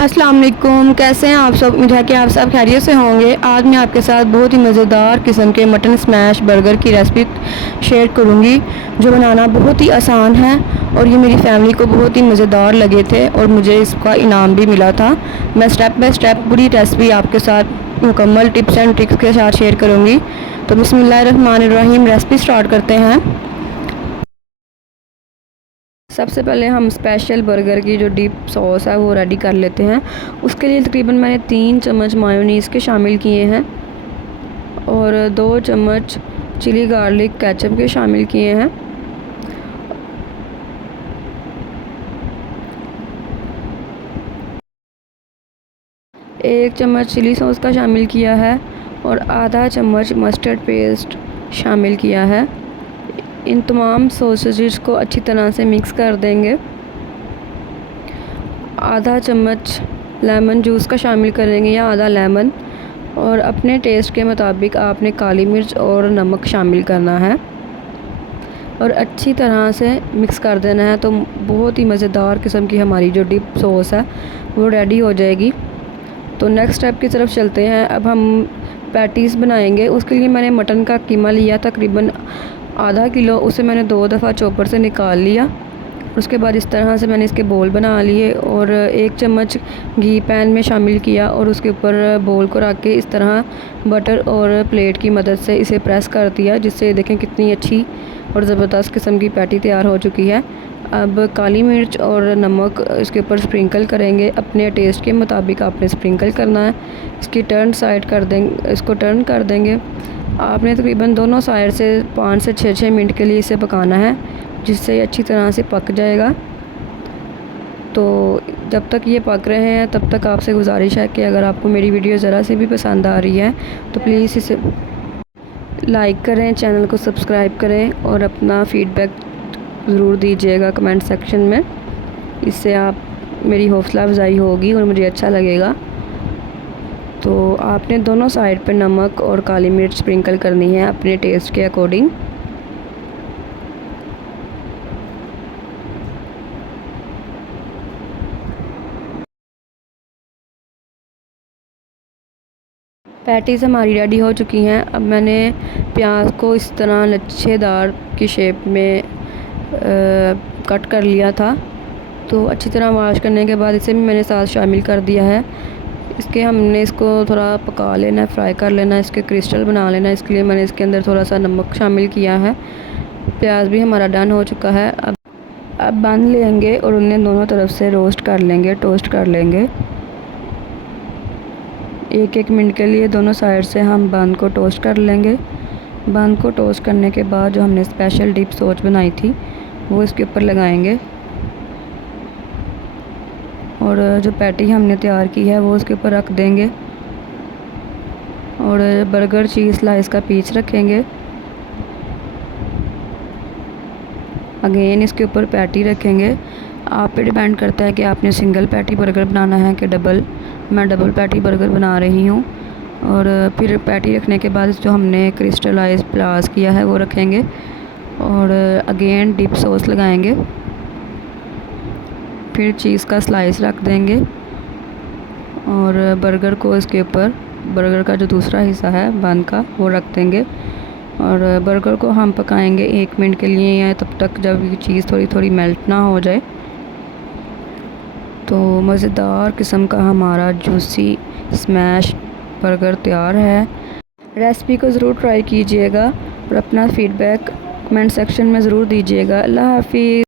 अस्सलाम वालेकुम। कैसे हैं आप सब? उम्मीद है कि आप सब खैरियत से होंगे। आज मैं आपके साथ बहुत ही मज़ेदार किस्म के मटन स्मैश बर्गर की रेसिपी शेयर करूंगी, जो बनाना बहुत ही आसान है और ये मेरी फैमिली को बहुत ही मज़ेदार लगे थे और मुझे इसका इनाम भी मिला था। मैं स्टेप बाय स्टेप पूरी रेसिपी आपके साथ मुकम्मल टिप्स एंड ट्रिक्स के साथ शेयर करूँगी। तो बिस्मिल्लाहिर्रहमानिर्रहीम, रेसिपी स्टार्ट करते हैं। सबसे पहले हम स्पेशल बर्गर की जो डीप सॉस है वो रेडी कर लेते हैं। उसके लिए तकरीबन मैंने 3 चम्मच मायोनीज़ के शामिल किए हैं और 2 चम्मच चिली गार्लिक केचप के शामिल किए हैं। एक चम्मच चिली सॉस का शामिल किया है और आधा चम्मच मस्टर्ड पेस्ट शामिल किया है। इन तमाम सॉसेजेस को अच्छी तरह से मिक्स कर देंगे। आधा चम्मच लेमन जूस का शामिल करेंगे या आधा लेमन, और अपने टेस्ट के मुताबिक आपने काली मिर्च और नमक शामिल करना है और अच्छी तरह से मिक्स कर देना है। तो बहुत ही मज़ेदार किस्म की हमारी जो डिप सॉस है वो रेडी हो जाएगी। तो नेक्स्ट स्टेप की तरफ चलते हैं। अब हम पैटीज़ बनाएंगे। उसके लिए मैंने मटन का कीमा लिया तकरीबन आधा किलो। उसे मैंने 2 दफ़ा चॉपर से निकाल लिया। उसके बाद इस तरह से मैंने इसके बोल बना लिए और 1 चम्मच घी पैन में शामिल किया और उसके ऊपर बोल को रख के इस तरह बटर और प्लेट की मदद से इसे प्रेस कर दिया, जिससे देखें कितनी अच्छी और ज़बरदस्त किस्म की पैटी तैयार हो चुकी है। अब काली मिर्च और नमक इसके ऊपर स्प्रिंकल करेंगे। अपने टेस्ट के मुताबिक आपने स्प्रिंकल करना है। इसकी टर्न साइड कर देंगे, इसको टर्न कर देंगे। आपने तकरीबन दोनों साइड से 5 से 6 मिनट के लिए इसे पकाना है, जिससे ये अच्छी तरह से पक जाएगा। तो जब तक ये पक रहे हैं तब तक आपसे गुजारिश है कि अगर आपको मेरी वीडियो ज़रा सी भी पसंद आ रही है तो प्लीज़ इसे लाइक करें, चैनल को सब्सक्राइब करें और अपना फ़ीडबैक ज़रूर दीजिएगा कमेंट सेक्शन में। इससे आप मेरी हौसला अफजाई होगी और मुझे अच्छा लगेगा। तो आपने दोनों साइड पर नमक और काली मिर्च स्प्रिंकल करनी है अपने टेस्ट के अकॉर्डिंग। पैटीज़ हमारी रेडी हो चुकी हैं। अब मैंने प्याज को इस तरह लच्छेदार की शेप में कट कर लिया था। तो अच्छी तरह वॉश करने के बाद इसे भी मैंने साथ शामिल कर दिया है। हमने इसको थोड़ा पका लेना है, फ्राई कर लेना है, इसके क्रिस्टल बना लेना है। इसके लिए मैंने इसके अंदर थोड़ा सा नमक शामिल किया है। प्याज भी हमारा डन हो चुका है। अब बांध लेंगे और उन्हें दोनों तरफ से रोस्ट कर लेंगे, टोस्ट कर लेंगे। 1-1 मिनट के लिए दोनों साइड से हम बन को टोस्ट कर लेंगे। बन को टोस्ट करने के बाद जो हमने स्पेशल डिप सॉस बनाई थी वो इसके ऊपर लगाएंगे और जो पैटी हमने तैयार की है वो उसके ऊपर रख देंगे और बर्गर चीज़ स्लाइस का पीस रखेंगे। अगेन इसके ऊपर पैटी रखेंगे। आप पे डिपेंड करता है कि आपने सिंगल पैटी बर्गर बनाना है कि डबल। मैं डबल पैटी बर्गर बना रही हूँ। और फिर पैटी रखने के बाद जो हमने क्रिस्टलाइज प्याज किया है वो रखेंगे और अगेन डिप सॉस लगाएंगे। फिर चीज़ का स्लाइस रख देंगे और बर्गर को इसके ऊपर, बर्गर का जो दूसरा हिस्सा है बन का, वो रख देंगे और बर्गर को हम पकाएंगे 1 मिनट के लिए, या तब तक जब ये चीज़ थोड़ी थोड़ी मेल्ट ना हो जाए। तो मज़ेदार किस्म का हमारा जूसी स्मैश बर्गर तैयार है। रेसिपी को ज़रूर ट्राई कीजिएगा और अपना फ़ीडबैक कमेंट सेक्शन में ज़रूर दीजिएगा। अल्लाह हाफ़िज़।